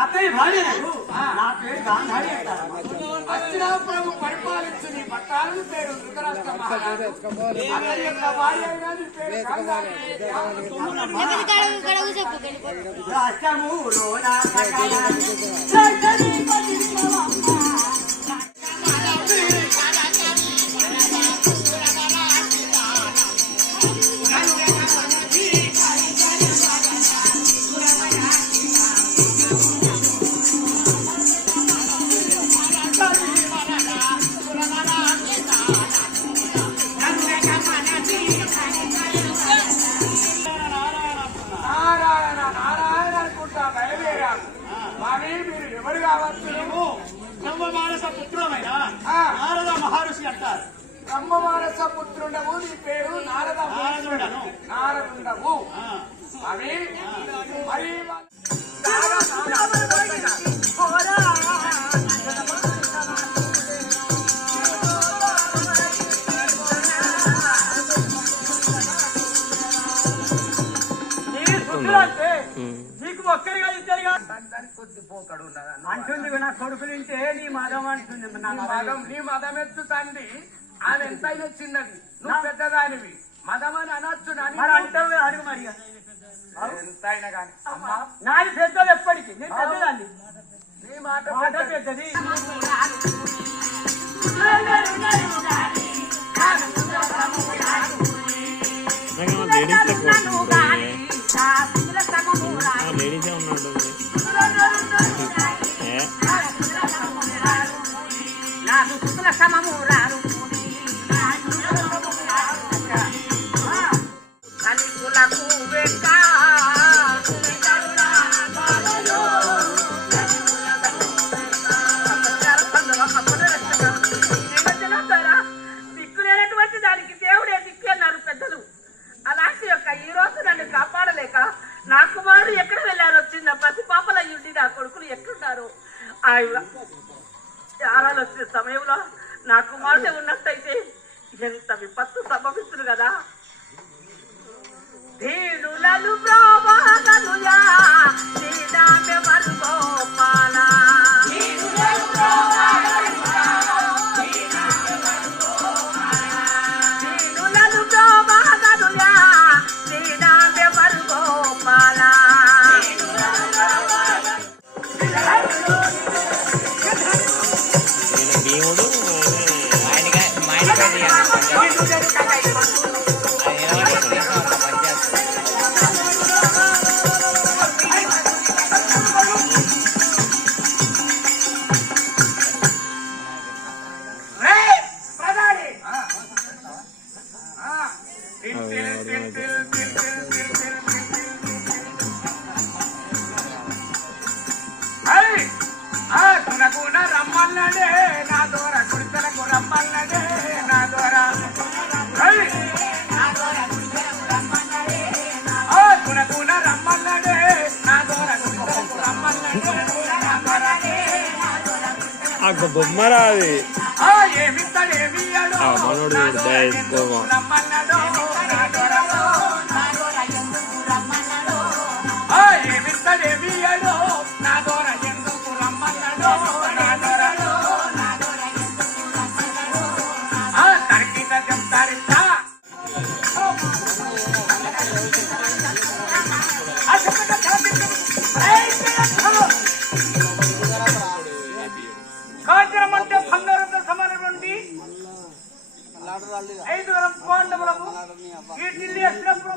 అతని భార్య నా పేరు గాంధారి అంటారు. అచ్చిరాపురం పరిపాలించు నీ భర్తాను పేరు ధృతరాష్ట్ర మహారాజు. అతని యొక్క భార్య పేరు గాంధారి. బ్రహ్మమానస పుత్రమైన నారద మహర్షి అంటారు. బ్రహ్మమానస పుత్రుండవు నీ పేరు నారదుండను. నారదుండవు అవి మరి నీకు ఒక్కరిగా ఇద్దరుగా కొద్దిపోకడు అంటుంది. నా కొడుకు తింటే నీ మదం అంటుంది. నీ మదం ఎత్తుతండి. ఆమె ఎంతైనా చిన్నది, నువ్వు పెద్దదానివి. మదం అని అనొచ్చు. మరి అంటావు అడుగు మరి ఎంతైనా కానీ అమ్మా నాది పెద్దది. ఎప్పటికీ నేను పెద్దదాన్ని. నీ మాట పెద్దది. లేడీసే ఉన్నాడు. నాకు సుతుల సమము రారు కలిపులకు వెంట దిక్కులేనటువంటి దానికి దేవుడే దిక్కు అన్నారు పెద్దలు. అలాంటి యొక్క ఈ రోజు నన్ను కాపాడలేక నా కుమారుడు ఎక్కడ వెళ్ళారో చిన్న ప్రతి పాపలయ్యుండి నా కొడుకులు ఎక్కడున్నారు. ఆరాలు వచ్చే సమయంలో నా కుమారుడే ఉన్నట్టయితే ఎంత విపత్తు సంభవిస్తుంది కదా. ధీరులను ప్రోభాగనుయా శ్రీరామ గోపాల ధీరులను ప్రోభాగనుయా శ్రీరామ గోపాల భీముడు రమ్మన్నడే నా దూర గుడితలకు రమ్మన్నడే నా దూర గుణగుణ రమ్మన్నడే నా దూర గుడితలకు రమ్మన్నడే బొమ్మరా అది ఏమిస్తాడేమి మనోడు రమ్మన్నడో ఏమిస్తాడేమి నా దూర ఎందుకు రమ్మన్నడో తరికిత చెప్తారిస్తా కాచరం అంటే బంగారంతో సమానటువంటి 5 పాండవులకు వీటిని వేసినప్పుడు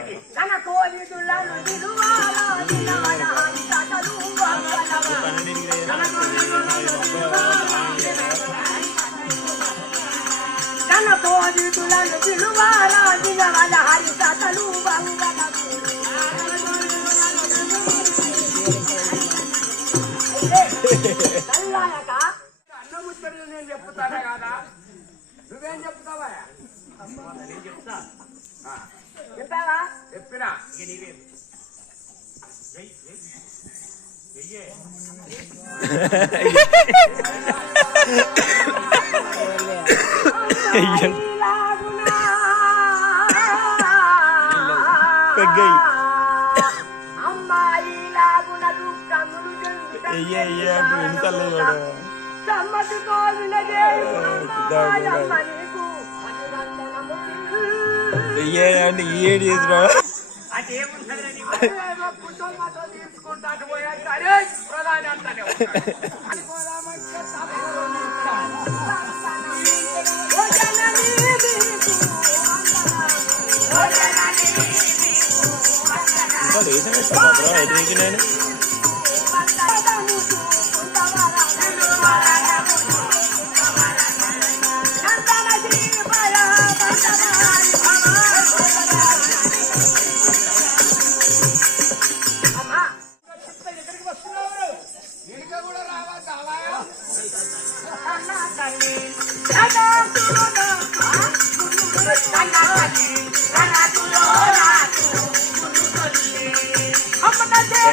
ఏమిటి తన కోరిదులను విలువారాధిన వనహారి కథలు వందనమా. తన కోరిదులను విలువారాధిన వనహారి కథలు వందనమా. కల్లాయక అన్నముచ్చట్లు నేను చెప్తానే కదా నువ్వేం చెప్తావా నేను చెప్తా చెప్పావా? చెప్పినా పెగ్గై అమ్మాయి లాగున దుఃఖములు వింటలేదు సమ్మతితో వినజేయమ్మ నీకు అభినందనములు. అంటే ఏడు చేసినా అంటే ఏముంటుందని నీకు కుటుంబంతో తీసుకుంటా పోయాక అరే ప్రధాని అంటానే అనుకోదామంటే నేను ఎక్కడికి వస్తున్నావు వెనుక కూడా రావద్దావా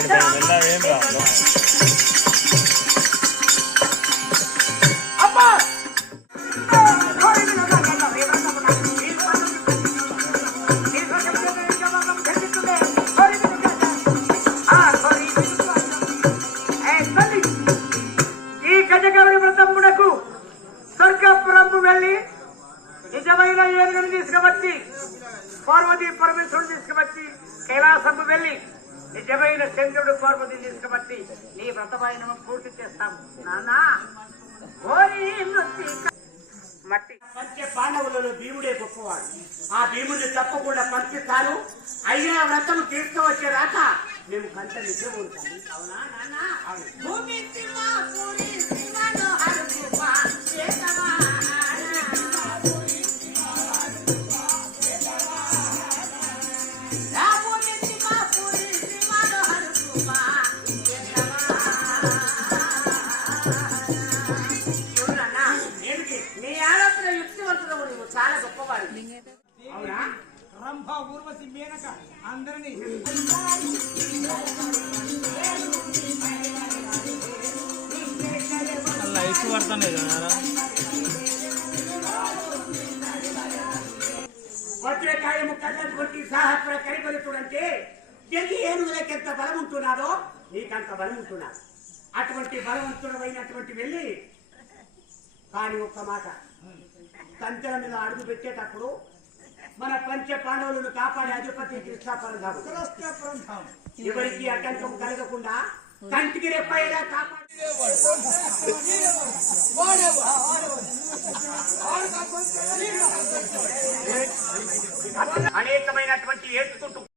ఏం రా అబ్బా ఈ గజగౌరి వ్రతమునకు స్వర్గపురము వెళ్ళి నిజమైన ఏనుగును తీసుకువచ్చి పార్వతీ పరమేశ్వరుడు తీసుకువచ్చి కైలాసము వెళ్ళి నిజమైన చంద్రుడు పార్వతి తీసుకువచ్చి నీ వ్రతమైనము పూర్తి చేస్తాము నానా ఓరి నృత్తి మట్టి పంచ పాండవులలో భీముడే గొప్పవాడు ఆ భీముడిని తప్పకుండా పంపిస్తాను అయినా వ్రతం తీసుకువచ్చే రాక మేము కంట నిద్ర ఉంటాము అవునా నాన్న భూమి శివ పూరి శివను హరుపువ చేతవా. ఆ భూమి శివ పూరి శివను హరుపువ చేతవా. చూడన్న ఏమిటి నీ ఆలోచన యుక్తివంతుడు నువ్వు చాలా గొప్పవాడు అవునా రంభ ఊర్వశి మేనక అందరినీ లైట్స్ పడుతున్నాయి కదా వజ్రకాయము కళ్ళటువంటి సాహస్ర కరిబలుతుడంటే జల్లి ఏనుగులకెంత బలం ఉంటున్నారో నీకంత బలం ఉంటున్నారు అటువంటి బలవంతుడమైనటువంటి వెళ్ళి కానీ ఒక్క మాట కంచెల మీద అడుగు పెట్టేటప్పుడు మన పంచ పాండవులను కాపాడే అధిపతి కృష్ణాపరంధాము ఎవరికి ఆటంకం కలగకుండా కంటికి రెప్పయ్యేలా కాపాడే అనేకమైనటువంటి ఏడ్చుకుంటూ